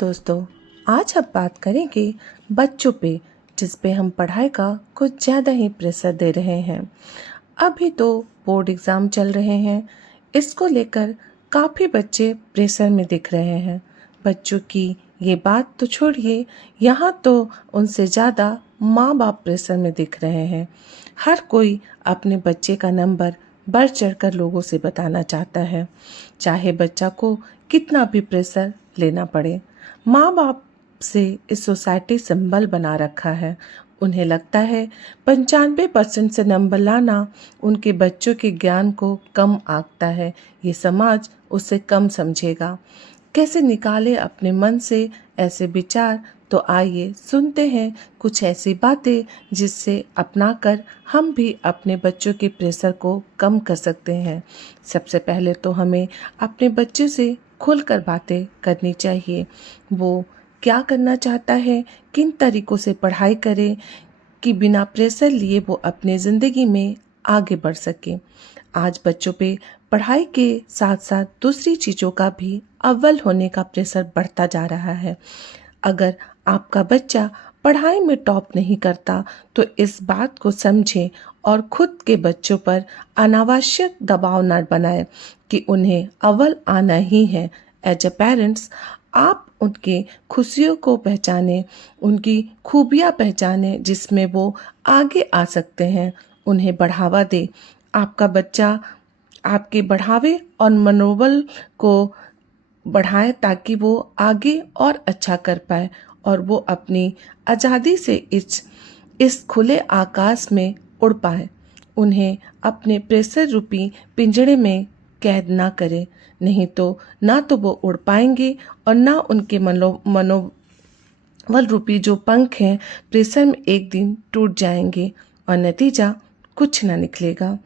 दोस्तों, आज हम बात करेंगे बच्चों पे, जिस पे हम पढ़ाई का कुछ ज़्यादा ही प्रेशर दे रहे हैं। अभी तो बोर्ड एग्ज़ाम चल रहे हैं, इसको लेकर काफ़ी बच्चे प्रेशर में दिख रहे हैं। बच्चों की ये बात तो छोड़िए, यहाँ तो उनसे ज़्यादा माँ बाप प्रेशर में दिख रहे हैं। हर कोई अपने बच्चे का नंबर बढ़ चढ़कर लोगों से बताना चाहता है, चाहे बच्चा को कितना भी प्रेशर लेना पड़े। माँ बाप से इस सोसाइटी सिंबल बना रखा है। उन्हें लगता है 95% से नंबर लाना उनके बच्चों के ज्ञान को कम आंकता है, ये समाज उसे कम समझेगा। कैसे निकाले अपने मन से ऐसे विचार? तो आइए सुनते हैं कुछ ऐसी बातें जिससे अपनाकर हम भी अपने बच्चों के प्रेशर को कम कर सकते हैं। सबसे पहले तो हमें अपने बच्चे से खुलकर बातें करनी चाहिए। वो क्या करना चाहता है, किन तरीकों से पढ़ाई करे कि बिना प्रेशर लिए वो अपने ज़िंदगी में आगे बढ़ सके। आज बच्चों पे पढ़ाई के साथ साथ दूसरी चीज़ों का भी अव्वल होने का प्रेशर बढ़ता जा रहा है। अगर आपका बच्चा पढ़ाई में टॉप नहीं करता तो इस बात को समझें और खुद के बच्चों पर अनावश्यक दबाव न बनाएं कि उन्हें अव्वल आना ही है। एज अ पेरेंट्स, आप उनके खुशियों को पहचानें, उनकी खूबियाँ पहचानें जिसमें वो आगे आ सकते हैं, उन्हें बढ़ावा दें। आपका बच्चा आपके बढ़ावे और मनोबल को बढ़ाएं ताकि वो आगे और अच्छा कर पाए और वो अपनी आज़ादी से इस खुले आकाश में उड़ पाए। उन्हें अपने प्रेशर रूपी पिंजड़े में कैद ना करें, नहीं तो ना तो वो उड़ पाएंगे और ना उनके मनोबल रूपी जो पंख हैं प्रेशर में एक दिन टूट जाएंगे और नतीजा कुछ ना निकलेगा।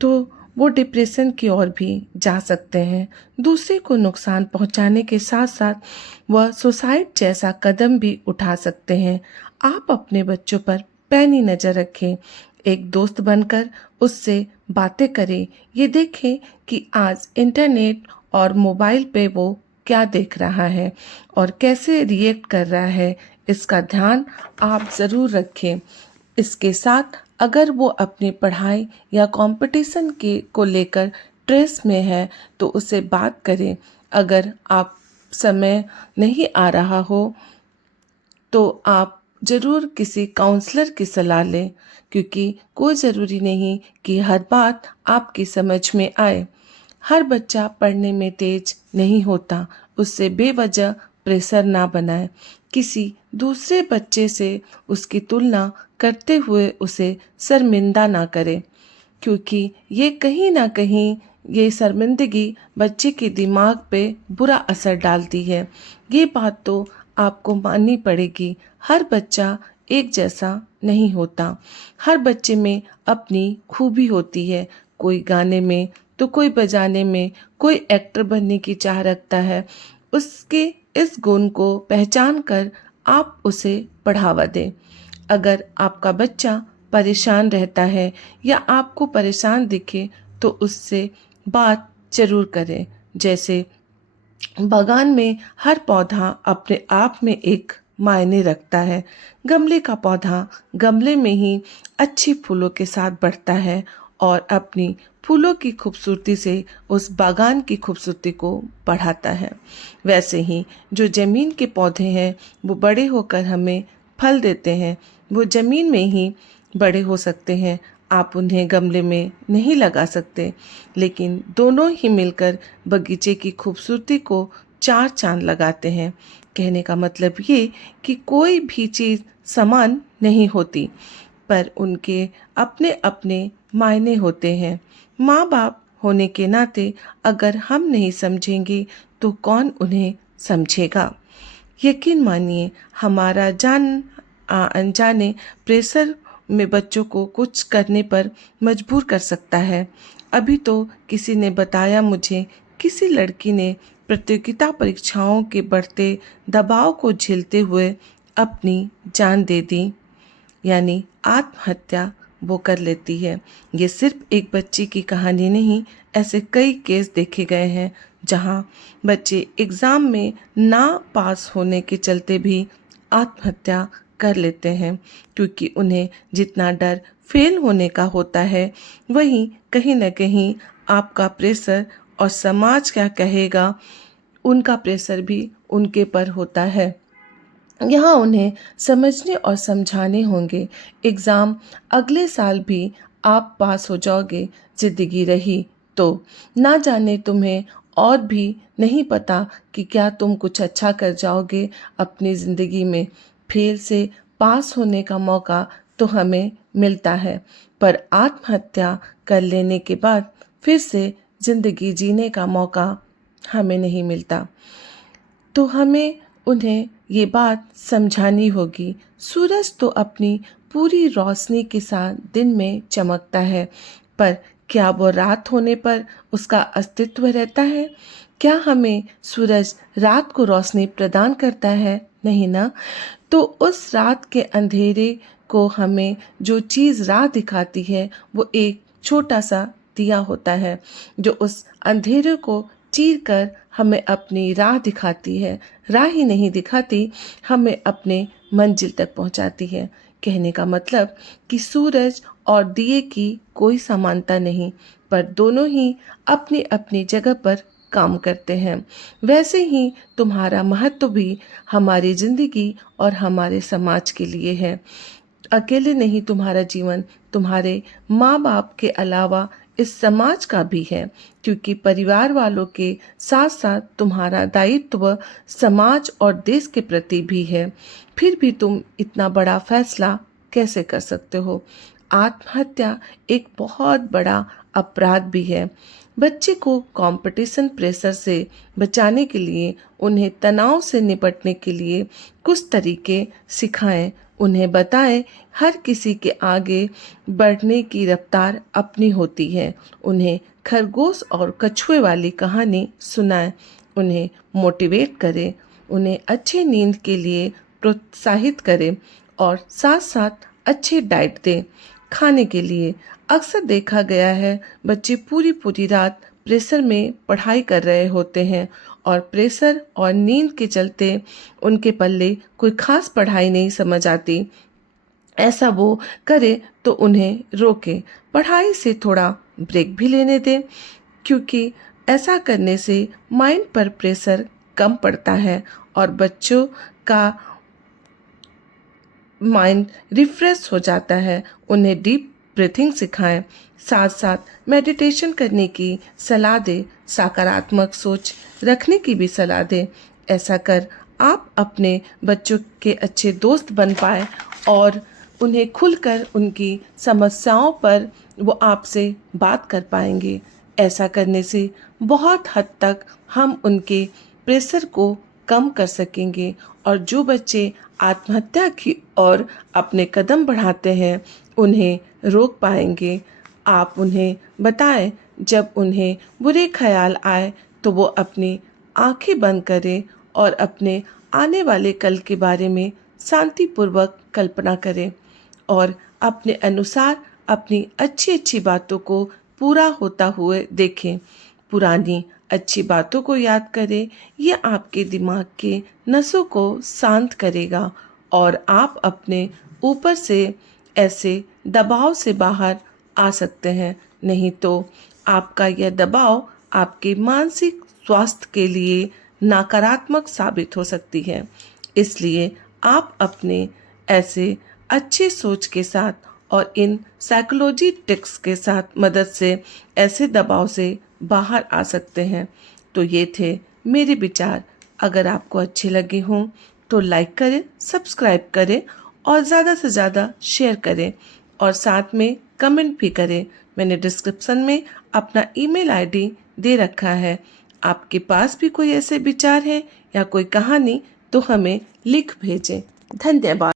तो वो डिप्रेशन की ओर भी जा सकते हैं। दूसरे को नुकसान पहुंचाने के साथ साथ वह सुसाइड जैसा कदम भी उठा सकते हैं। आप अपने बच्चों पर पैनी नज़र रखें, एक दोस्त बनकर उससे बातें करें। ये देखें कि आज इंटरनेट और मोबाइल पे वो क्या देख रहा है और कैसे रिएक्ट कर रहा है, इसका ध्यान आप ज़रूर रखें। इसके साथ अगर वो अपनी पढ़ाई या कंपटीशन के को लेकर स्ट्रेस में है तो उससे बात करें। अगर आप समय नहीं आ रहा हो तो आप ज़रूर किसी काउंसलर की सलाह लें, क्योंकि कोई ज़रूरी नहीं कि हर बात आपकी समझ में आए। हर बच्चा पढ़ने में तेज नहीं होता, उससे बेवजह प्रेशर ना बनाएं। किसी दूसरे बच्चे से उसकी तुलना करते हुए उसे शर्मिंदा ना करें, क्योंकि ये कहीं ना कहीं ये शर्मिंदगी बच्चे के दिमाग पे बुरा असर डालती है। ये बात तो आपको माननी पड़ेगी। हर बच्चा एक जैसा नहीं होता, हर बच्चे में अपनी खूबी होती है। कोई गाने में तो कोई बजाने में, कोई एक्टर बनने की चाह रखता है। उसके इस गुण को पहचान कर आप उसे बढ़ावा दें। अगर आपका बच्चा परेशान रहता है या आपको परेशान दिखे तो उससे बात जरूर करें। जैसे बागान में हर पौधा अपने आप में एक मायने रखता है। गमले का पौधा गमले में ही अच्छी फूलों के साथ बढ़ता है और अपनी फूलों की खूबसूरती से उस बागान की खूबसूरती को बढ़ाता है। वैसे ही जो ज़मीन के पौधे हैं वो बड़े होकर हमें फल देते हैं, वो ज़मीन में ही बड़े हो सकते हैं। आप उन्हें गमले में नहीं लगा सकते, लेकिन दोनों ही मिलकर बगीचे की खूबसूरती को चार चांद लगाते हैं। कहने का मतलब ये कि कोई भी चीज़ समान नहीं होती, पर उनके अपने अपने मायने होते हैं। माँ बाप होने के नाते अगर हम नहीं समझेंगे तो कौन उन्हें समझेगा। यकीन मानिए, हमारा अनजाने प्रेशर में बच्चों को कुछ करने पर मजबूर कर सकता है। अभी तो किसी ने बताया मुझे, किसी लड़की ने प्रतियोगिता परीक्षाओं के बढ़ते दबाव को झेलते हुए अपनी जान दे दी, यानी आत्महत्या वो कर लेती है। ये सिर्फ एक बच्ची की कहानी नहीं, ऐसे कई केस देखे गए हैं जहां बच्चे एग्ज़ाम में ना पास होने के चलते भी आत्महत्या कर लेते हैं, क्योंकि उन्हें जितना डर फेल होने का होता है, वहीं कहीं न कहीं आपका प्रेशर और समाज क्या कहेगा, उनका प्रेशर भी उनके पर होता है। यहाँ उन्हें समझने और समझाने होंगे, एग्ज़ाम अगले साल भी आप पास हो जाओगे, ज़िंदगी रही तो। ना जाने तुम्हें और भी नहीं पता कि क्या तुम कुछ अच्छा कर जाओगे अपनी ज़िंदगी में। फेल से पास होने का मौका तो हमें मिलता है, पर आत्महत्या कर लेने के बाद फिर से ज़िंदगी जीने का मौका हमें नहीं मिलता। तो हमें उन्हें ये बात समझानी होगी। सूरज तो अपनी पूरी रोशनी के साथ दिन में चमकता है, पर क्या वो रात होने पर उसका अस्तित्व रहता है? क्या हमें सूरज रात को रोशनी प्रदान करता है? नहीं ना। तो उस रात के अंधेरे को हमें जो चीज़ राह दिखाती है, वो एक छोटा सा दिया होता है, जो उस अंधेरे को चीर कर हमें अपनी राह दिखाती है। राह ही नहीं दिखाती, हमें अपने मंजिल तक पहुंचाती है। कहने का मतलब कि सूरज और दिए की कोई समानता नहीं, पर दोनों ही अपनी अपनी जगह पर काम करते हैं। वैसे ही तुम्हारा महत्व भी हमारी ज़िंदगी और हमारे समाज के लिए है। अकेले नहीं तुम्हारा जीवन, तुम्हारे माँ बाप के अलावा इस समाज का भी है, क्योंकि परिवार वालों के साथ साथ तुम्हारा दायित्व समाज और देश के प्रति भी है। फिर भी तुम इतना बड़ा फैसला कैसे कर सकते हो? आत्महत्या एक बहुत बड़ा अपराध भी है। बच्चे को कंपटीशन प्रेशर से बचाने के लिए, उन्हें तनाव से निपटने के लिए कुछ तरीके सिखाएं। उन्हें बताएं हर किसी के आगे बढ़ने की रफ्तार अपनी होती है। उन्हें खरगोश और कछुए वाली कहानी सुनाएं। उन्हें मोटिवेट करें। उन्हें अच्छे नींद के लिए प्रोत्साहित करें और साथ साथ अच्छे डाइट दें। खाने के लिए अक्सर देखा गया है, बच्चे पूरी पूरी रात प्रेशर में पढ़ाई कर रहे होते हैं और प्रेशर और नींद के चलते उनके पल्ले कोई खास पढ़ाई नहीं समझ आती। ऐसा वो करे तो उन्हें रोके, पढ़ाई से थोड़ा ब्रेक भी लेने दें, क्योंकि ऐसा करने से माइंड पर प्रेशर कम पड़ता है और बच्चों का माइंड रिफ्रेश हो जाता है। उन्हें डीप ब्रीथिंग सिखाएं, साथ साथ मेडिटेशन करने की सलाह दें, सकारात्मक सोच रखने की भी सलाह दें। ऐसा कर आप अपने बच्चों के अच्छे दोस्त बन पाए और उन्हें खुलकर उनकी समस्याओं पर वो आपसे बात कर पाएंगे। ऐसा करने से बहुत हद तक हम उनके प्रेशर को कम कर सकेंगे और जो बच्चे आत्महत्या की ओर अपने कदम बढ़ाते हैं, उन्हें रोक पाएंगे। आप उन्हें बताएं, जब उन्हें बुरे ख्याल आए तो वो अपनी आंखें बंद करें और अपने आने वाले कल के बारे में शांतिपूर्वक कल्पना करें और अपने अनुसार अपनी अच्छी अच्छी बातों को पूरा होता हुए देखें। पुरानी अच्छी बातों को याद करें, ये आपके दिमाग के नसों को शांत करेगा और आप अपने ऊपर से ऐसे दबाव से बाहर आ सकते हैं। नहीं तो आपका यह दबाव आपके मानसिक स्वास्थ्य के लिए नकारात्मक साबित हो सकती है। इसलिए आप अपने ऐसे अच्छे सोच के साथ और इन साइकोलॉजी टिप्स के साथ मदद से ऐसे दबाव से बाहर आ सकते हैं। तो ये थे मेरे विचार। अगर आपको अच्छे लगे हों तो लाइक करें, सब्सक्राइब करें और ज़्यादा से ज़्यादा शेयर करें और साथ में कमेंट भी करें। मैंने डिस्क्रिप्शन में अपना ईमेल आईडी दे रखा है। आपके पास भी कोई ऐसे विचार है या कोई कहानी तो हमें लिख भेजें। धन्यवाद।